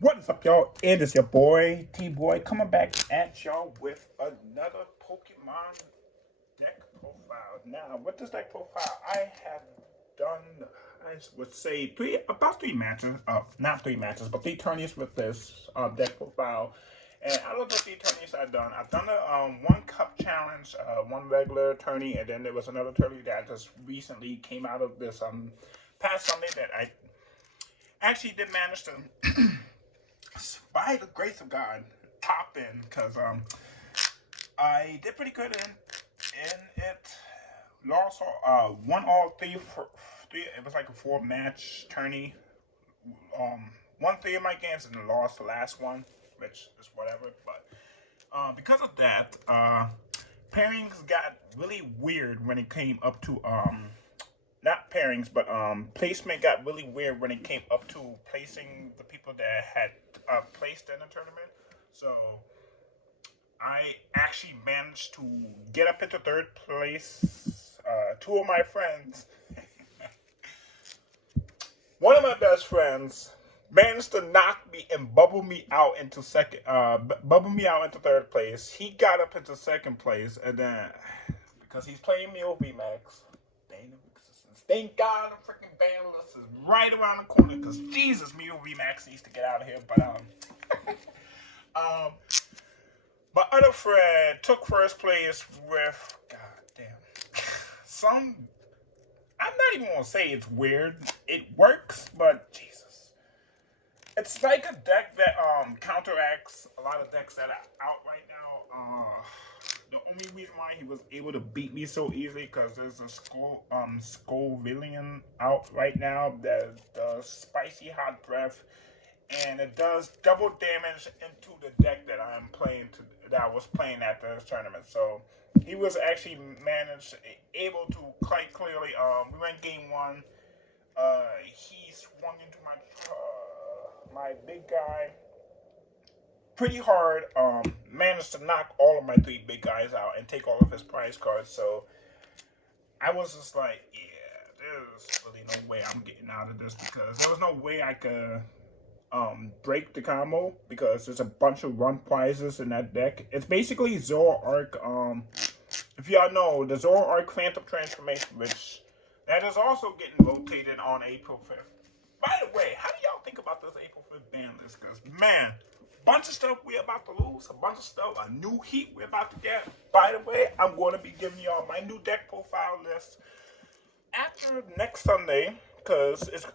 What is up, y'all? It is your boy, T-Boy, coming back at y'all with another Pokemon deck profile. Now, with this deck profile, I have done, I would say, about three matches. Not three matches, but three tourneys with this deck profile. And out of the three tourneys I've done the one cup challenge, one regular tourney, and then there was another tourney that just recently came out of this past Sunday that I actually did manage to by the grace of God, top in because I did pretty good in it. Lost won all three. It was like a four match tourney. Won three of my games and lost the last one, which is whatever. But because of that, pairings got really weird when it came up to not pairings, but placement got really weird when it came up to placing the people that had placed in the tournament. So I actually managed to get up into third place. Two of my friends, one of my best friends, managed to knock me and bubble me out into second. Bubble me out into third place. He got up into second place, and then because he's playing me over VMAX. Thank God the freaking ban list is right around the corner because Jesus, me and VMAX needs to get out of here. Um, my other friend took first place with God damn some. I'm not even gonna say it's weird. It works, but Jesus, it's like a deck that counteracts a lot of decks that are out right now. The only reason why he was able to beat me so easily because there's a Scovillian out right now that does spicy hot breath, and it does double damage into the deck that that I was playing at this tournament. So he was actually able to quite clearly. We went game one. He swung into my big guy pretty hard. Managed to knock all of my three big guys out and take all of his prize cards. So I was just like, yeah, there's really no way I'm getting out of this because there was no way I could break the combo because there's a bunch of run prizes in that deck. It's basically Zoroark. If y'all know the Zoroark Phantom Transformation, which that is also getting rotated on April 5th. By the way, how do y'all think about this April 5th ban list? Because, man, bunch of stuff we're about to lose, a bunch of stuff, a new heat we're about to get. By the way, I'm going to be giving y'all my new deck profile list after next Sunday, because it's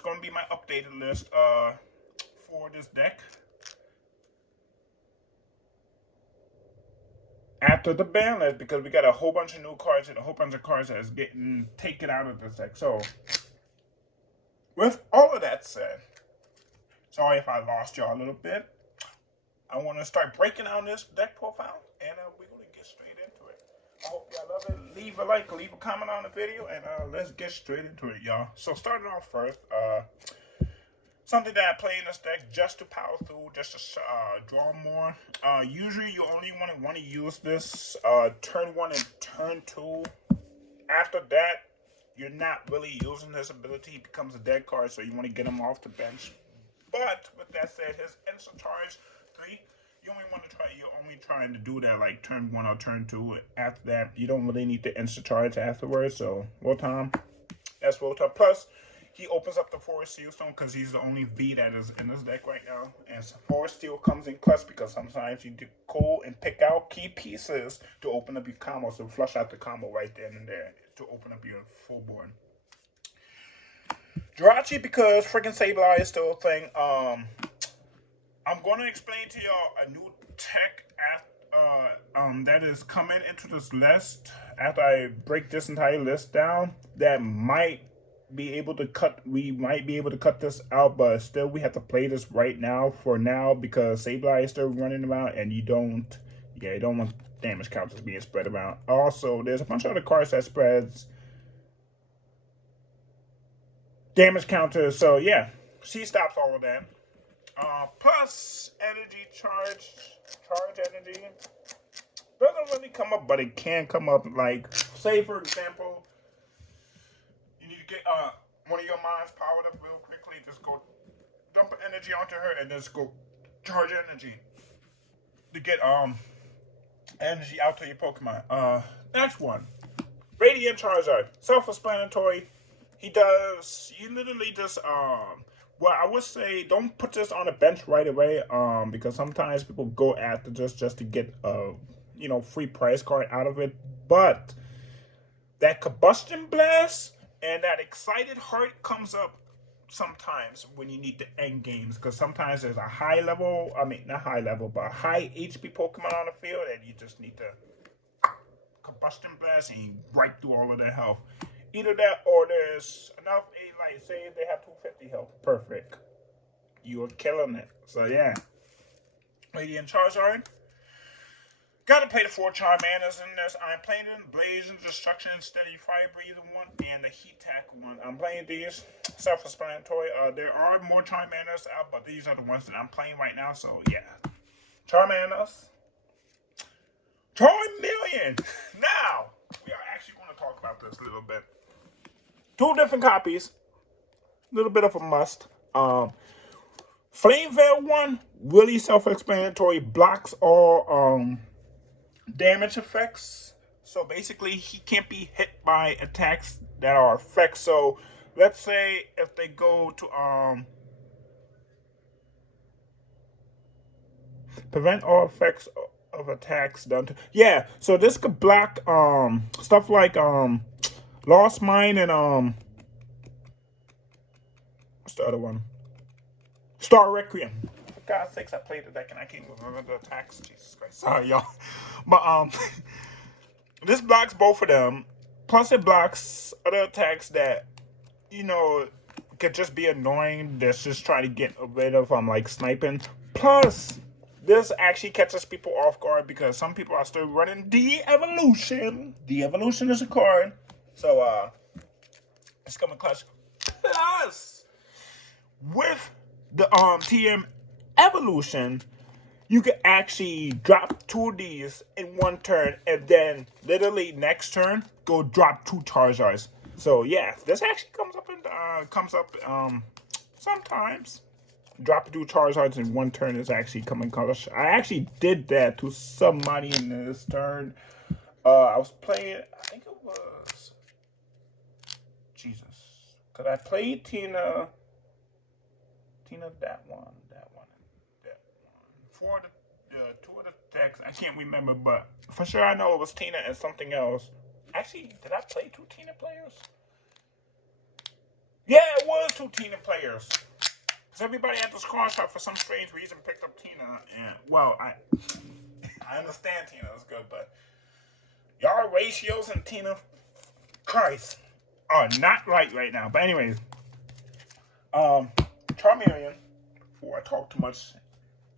going to be my updated list for this deck. After the ban list, because we got a whole bunch of new cards and a whole bunch of cards that is getting taken out of this deck. So, with all of that said, sorry if I lost y'all a little bit. I want to start breaking down this deck profile, and we're going to get straight into it. I hope y'all love it. Leave a like, leave a comment on the video, and let's get straight into it, y'all. So starting off first, something that I play in this deck just to power through, just to draw more. Usually you only want to use this turn 1 and turn 2. After that, you're not really using this ability. It becomes a dead card, so you want to get him off the bench. But with that said, his instant charge 3, you're only trying to do that like turn 1 or turn 2. After that, you don't really need the instant charge afterwards. So, Rotom, that's Rotom. Plus, he opens up the Forest Steel Stone because he's the only V that is in this deck right now. And Forest Steel comes in clutch because sometimes you do cool and pick out key pieces to open up your combo. So flush out the combo right then and there to open up your full board. Jirachi, because freaking Sableye is still a thing. I'm going to explain to y'all a new tech that is coming into this list after I break this entire list down that might be able to cut. We might be able to cut this out, but still we have to play this right now for now because Sableye is still running around, and you don't want damage counters being spread around. Also, there's a bunch of other cards that spreads damage counters. So yeah, she stops all of that. Plus energy charge energy doesn't really come up, but it can come up. Like, say for example, you need to get one of your mines powered up real quickly. Just go dump an energy onto her and just go charge energy to get energy out to your Pokemon. Next one. Radiant Charizard. Self-explanatory. He literally just well, I would say don't put this on a bench right away, because sometimes people go after just to get free prize card out of it. But that combustion blast and that excited heart comes up sometimes when you need to end games, because sometimes there's a high level, not high level, but a high HP Pokemon on the field, and you just need to combustion blast and you wipe through all of their health. Either that or there's enough, like say they have 250 health. Perfect. You are killing it. So yeah. Radiant Charizard. Gotta play the 4 Charmanders in this. I'm playing in Blaze and Destruction, Steady Fire Breather one, and the Heat Tackle one. I'm playing these. Self-explanatory. There are more Charmanders out, but these are the ones that I'm playing right now. So yeah. Charmanders. Charmeleon. Now, we are actually going to talk about this a little bit. 2 different copies. A little bit of a must. Flame Veil one, really self-explanatory. Blocks all damage effects. So basically, he can't be hit by attacks that are effects. So let's say if they go to prevent all effects of attacks done to, yeah. So this could block stuff like Lost Mine and what's the other one? Star Requiem. For God's sakes, I played the deck and I can't remember the attacks. Jesus Christ, sorry y'all. But this blocks both of them. Plus, it blocks other attacks that could just be annoying. That's just trying to get rid of like sniping. Plus, this actually catches people off guard because some people are still running De-Evolution. De-Evolution is a card, so it's coming clutch. Plus, with the TM Evolution, you can actually drop 2 of these in one turn, and then literally next turn go drop 2 Charizards. So yeah, this actually comes up sometimes. Drop 2 Charizards in one turn is actually coming clutch. I actually did that to somebody in this turn. I was playing, I think it was Jesus, because I played Tina, that one. For the 2 of the decks, I can't remember, but for sure I know it was Tina and something else. Actually, did I play 2 Tina players? Yeah, it was 2 Tina players. Because everybody at the screenshot for some strange reason picked up Tina. And, well, I understand Tina is good, but y'all ratios and Tina, Christ, are not right now. But anyways, Charmeleon, before I talk too much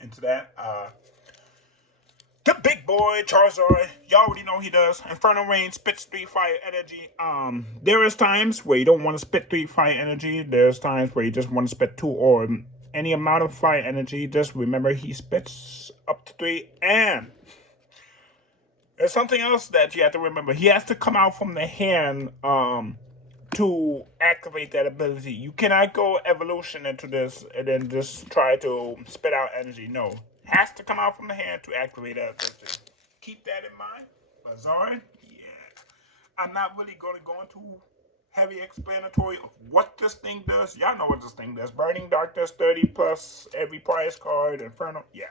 into that, the big boy Charizard, y'all already know he does. Inferno Rain spits 3 fire energy. There is times where you don't want to spit 3 fire energy. There's times where you just want to spit 2 or any amount of fire energy. Just remember he spits up to 3. And there's something else that you have to remember. He has to come out from the hand to activate that ability. You cannot go evolution into this and then just try to spit out energy. No. Has to come out from the hand to activate that ability. Keep that in mind. But Zard, yeah. I'm not really going to go into heavy explanatory of what this thing does. Y'all know what this thing does. Burning Darkness 30 plus every prize card. Inferno, yeah.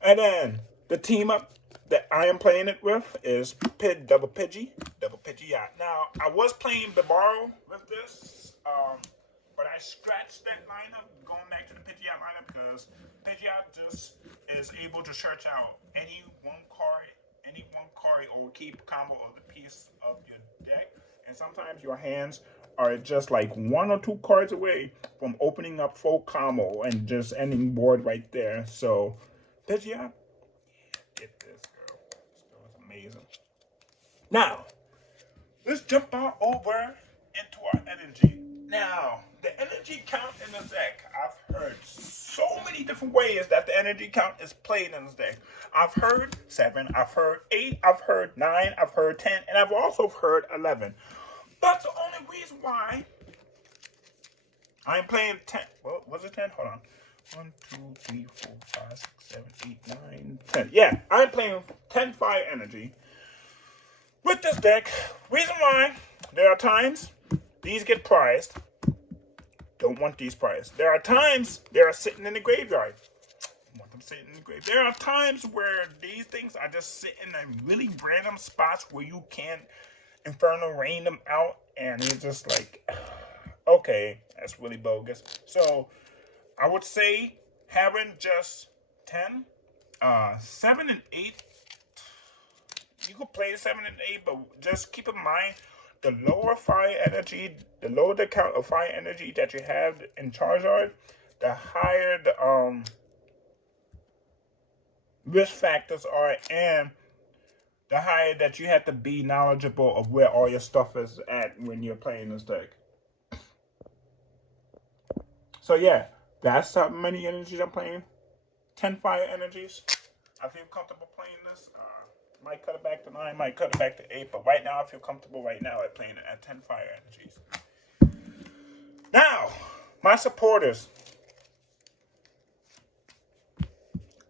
And then the team up that I am playing it with is Double Pidgey. Yeah. Now, I was playing Bibaro with this, but I scratched that lineup, going back to the Pidgeot lineup, because Pidgeot just is able to search out any one card or keep combo of the piece of your deck. And sometimes your hands are just like 1 or 2 cards away from opening up full combo and just ending board right there. So, Pidgeot, get this girl. This girl is amazing. Now, let's jump on over into our energy. Now, the energy count in this deck, I've heard so many different ways that the energy count is played in this deck. I've heard 7, I've heard 8, I've heard 9, I've heard 10, and I've also heard 11. But the only reason why I'm playing 10. Well, was it 10? Hold on. 1, 2, 3, 4, 5, 6, 7, 8, 9, 10. Yeah, I'm playing 10 fire energy with this deck. Reason why, there are times these get prized. Don't want these prized. There are times they are sitting in the graveyard. Want them sitting in the grave. There are times where these things are just sitting in really random spots where you can't Inferno rain them out, and it's just like, okay, that's really bogus. So I would say having just 10, 7 and 8, you could play 7 and 8, but just keep in mind the lower fire energy, the lower the count of fire energy that you have in Charizard, the higher the risk factors are, and the higher that you have to be knowledgeable of where all your stuff is at when you're playing this deck. So yeah, that's how many energies I'm playing. 10 fire energies. I feel comfortable playing this. Might cut it back to 9, might cut it back to 8, but right now I feel comfortable right now at playing it at 10 fire energies. Now, my supporters.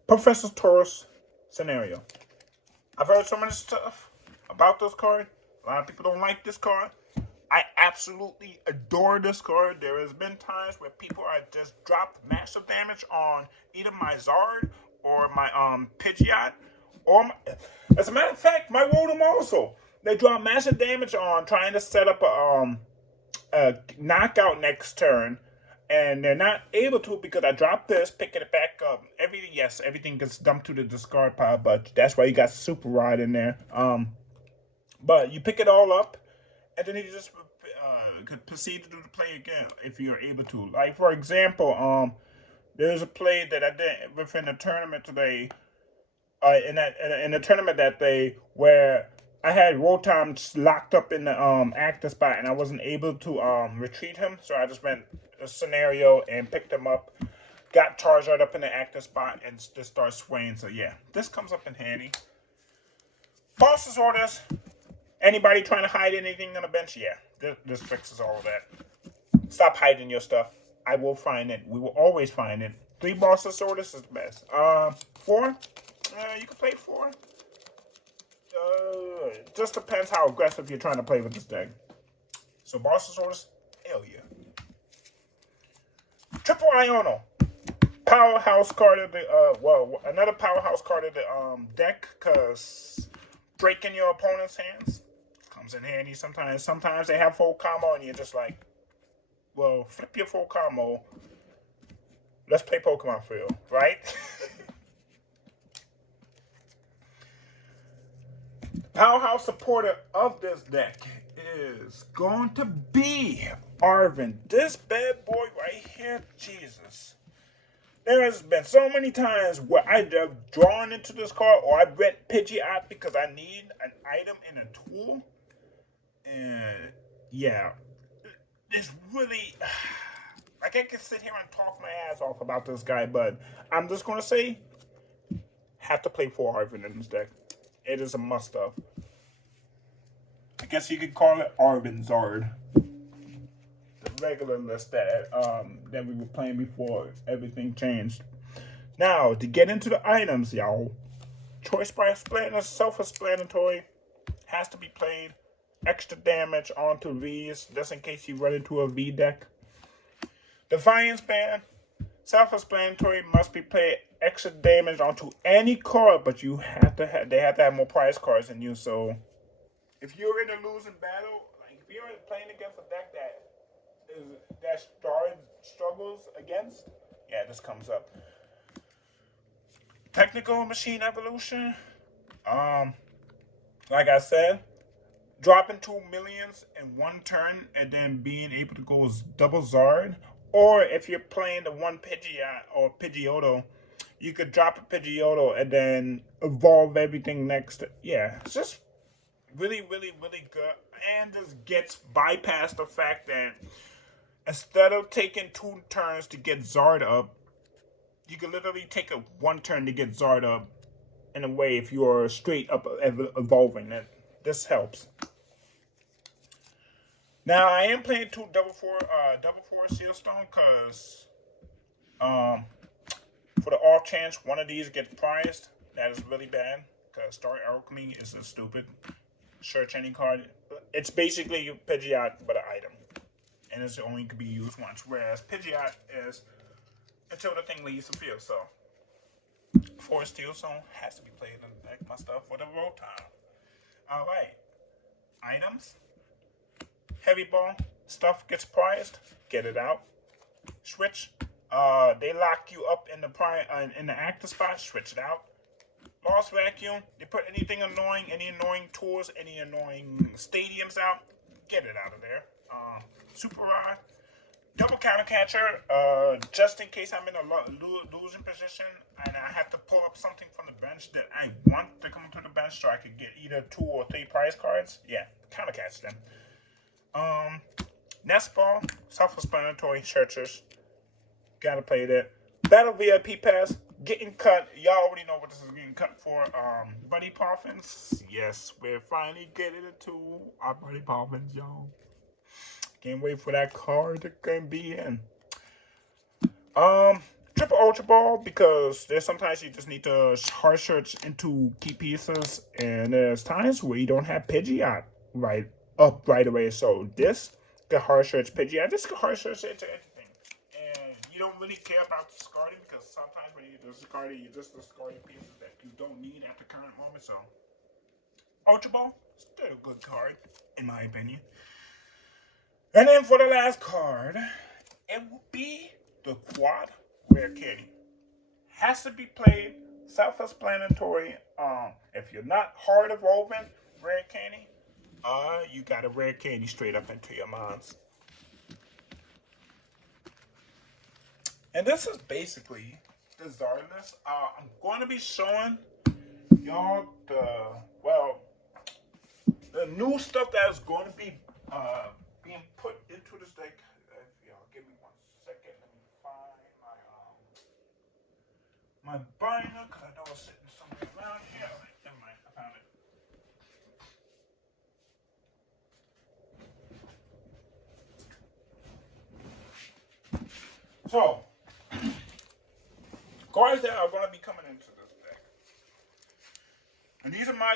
Professor Taurus scenario. I've heard so much stuff about this card. A lot of people don't like this card. I absolutely adore this card. There has been times where people have just dropped massive damage on either my Zard or my Pidgeot, or my, as a matter of fact, my Rotom also. They drop massive damage on trying to set up a knockout next turn, and they're not able to because I dropped this, picking it back up. Everything gets dumped to the discard pile, but that's why you got Super Rod in there. But you pick it all up, and then you just could proceed to do the play again if you're able to. Like for example, there's a play that I did within the tournament today. In the tournament that day where I had Rotom locked up in the active spot and I wasn't able to retreat him, so I just went a scenario and picked him up, got Charizard up in the active spot, and just start swaying. So yeah, this comes up in handy. Boss's orders. Anybody trying to hide anything on the bench? Yeah, this fixes all of that. Stop hiding your stuff. I will find it. We will always find it. 3 Boss's orders is the best. 4. You can play 4. It just depends how aggressive you're trying to play with this deck. So Boss's orders, hell yeah. Triple Iono. Powerhouse card of the another powerhouse card of the deck, cause breaking your opponent's hands comes in handy sometimes. Sometimes they have full combo and you're just like, well, flip your full combo. Let's play Pokemon Field, right? Powerhouse supporter of this deck is going to be Arvin. This bad boy right here, Jesus. There has been so many times where I've drawn into this card or I read Pidgeot because I need an item and a tool. And yeah, it's really, like I can sit here and talk my ass off about this guy, but I'm just going to say, have to play 4 Arvin in this deck. It is a must-have. I guess you could call it Arvin Zard. The regular list that we were playing before everything changed. Now, to get into the items, y'all. Choice Price Splendor, self-explanatory. Has to be played. Extra damage onto V's, just in case you run into a V deck. Defiance Band. Self-explanatory, must be played. Extra damage onto any card, but you have to they have to have more prize cards than you. So if you're in a losing battle, like if you're playing against a deck that struggles against, yeah, this comes up. Technical Machine Evolution. Like I said, dropping 2 millions in one turn and then being able to go double Zard. Or if you're playing the one Pidgeot or Pidgeotto, you could drop a Pidgeotto and then evolve everything next. Yeah, it's just really, really, really good. And this gets bypassed the fact that instead of taking 2 turns to get Zard up, you can literally take a 1 turn to get Zard up in a way if you are straight up evolving. This helps. Now I am playing two double four seal stone because for the off chance one of these gets prized, that is really bad because Star Alchemy is a stupid search any card. It's basically Pidgeot but an item, and it's only could be used once. Whereas Pidgeot is until the thing leaves the field. So Forest Steel Stone has to be played in the deck. My stuff for the road time. All right, items. Heavy ball stuff gets prized. Get it out. Switch. They lock you up in the in the active spot. Switch it out. Lost vacuum. They put anything annoying, any annoying tools, any annoying stadiums out. Get it out of there. Super rod. Double counter catcher. Just in case I'm in a losing position and I have to pull up something from the bench that I want to come to the bench so I could get either 2 or 3 prize cards. Yeah, counter catch them. Nest ball, self-explanatory, searchers. Gotta play that. Battle VIP pass, getting cut. Y'all already know what this is getting cut for. Buddy Poffins. Yes, we're finally getting it to our Buddy Poffins, y'all. Can't wait for that card to come be in. Triple Ultra Ball because there's sometimes you just need to hard search into key pieces, and there's times where you don't have Pidgeot right away. So this the hard search Pidgeot, just hard search into anything, and you don't really care about discarding because sometimes when you're discarding, you're just discarding pieces that you don't need at the current moment. So Ultra Ball, still a good card in my opinion. And then for the last card, it will be the Quad Rare Candy. Has to be played self-explanatory. If you're not hard evolving Rare Candy, you got a Rare Candy straight up into your mons. And this is basically the Zard list. I'm going to be showing y'all the new stuff that is going to be being put into this deck. Y'all give me 1 second. Let me find my binder because I know it's sitting somewhere around here. Never mind, I found it. So, cards that are going to be coming into this deck. And these are my,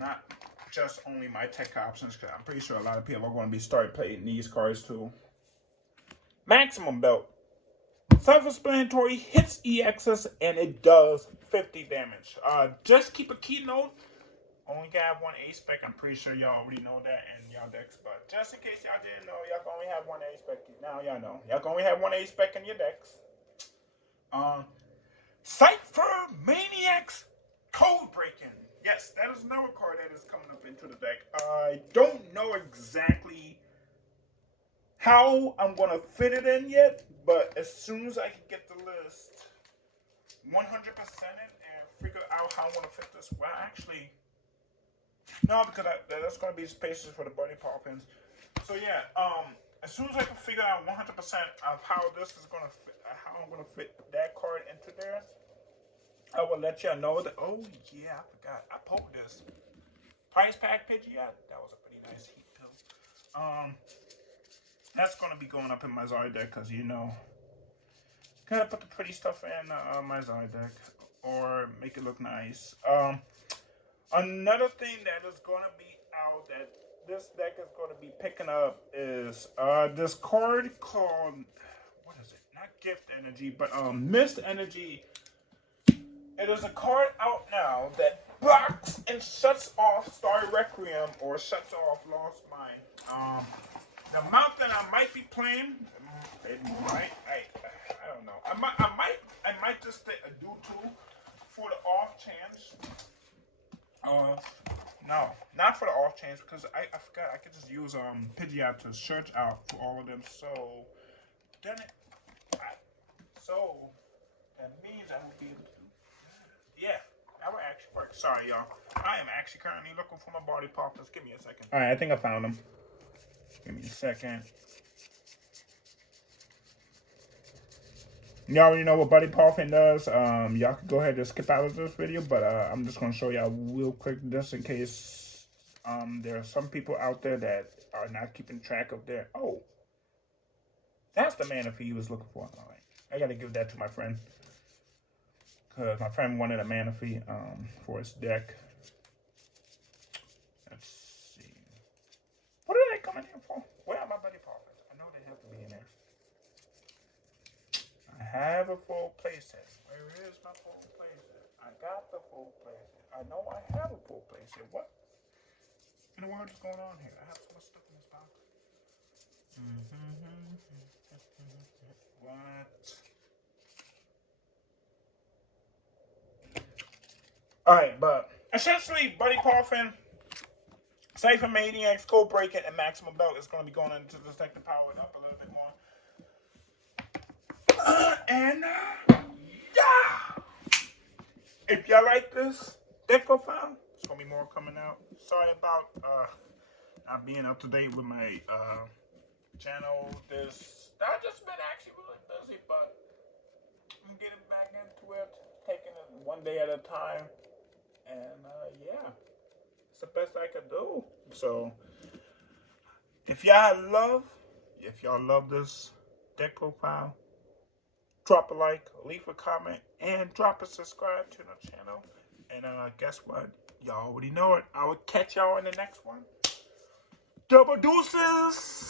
not just only my tech options, because I'm pretty sure a lot of people are going to be start playing these cards too. Maximum Belt. Self-explanatory, hits EXs, and it does 50 damage. Just keep a key note. Only got 1 A spec. I'm pretty sure y'all already know that in y'all decks, but just in case y'all didn't know, y'all can only have 1 A spec. Now y'all know. Y'all can only have 1 A spec in your decks. Cypher Maniacs Code Breaking. Yes, that is another card that is coming up into the deck. I don't know exactly how I'm going to fit it in yet, but as soon as I can get the list 100% in and figure out how I want to fit this, well, actually, no, because that's going to be spaces for the Buddy Poffins. So yeah, as soon as I can figure out 100% of how this is going to fit, how I'm going to fit that card into there, I will let y'all know that. Oh yeah, I forgot. I poked this price pack Pidgeot. That was a pretty nice heat too. That's gonna be going up in my Zard deck because gotta put the pretty stuff in my Zard deck or make it look nice. Another thing that is gonna be out that this deck is gonna be picking up is this card called, what is it? Not Gift Energy, but Mist Energy. It is a card out now that blocks and shuts off Star Requiem or shuts off Lost Mine. The amount that I might be playing, it might, I don't know. I might just do 2 for the off chance. No, not for the off chance because I forgot I could just use Pidgeot to search out for all of them. So then so that means I will be able to. Yeah, that would actually work. Sorry, y'all. I am actually currently looking for my Body Poppers. Give me a second. Alright, I think I found them. Give me a second. You already know what Buddy Poffin does. Y'all can go ahead and skip out of this video, but I'm just going to show y'all real quick just in case There are some people out there that are not keeping track of their. Oh, that's the mana fee he was looking for. All right, I gotta give that to my friend because my friend wanted a mana fee for his deck. Let's see. What are they coming here for? Where are my buddy Poppers? I know they have to be in there. I have a full playset. Where is my full playset? I got the full playset. I know I have a full playset. What in the world is going on here? I have so much stuff in this box. What? Alright, but essentially, Buddy Poffin, Cypher Maniacs, Code Breaking, and Maximum Belt is going to be going into the second power up a little bit more. And yeah! If y'all like this deck profile, there's going to be more coming out. Sorry about not being up to date with my channel. I've just been actually really busy, but I'm getting back into it, taking it one day at a time. And yeah, it's the best I could do. So if y'all love this deck profile, drop a like, leave a comment, and drop a subscribe to the channel. And guess what? Y'all already know it. I will catch y'all in the next one. Double deuces!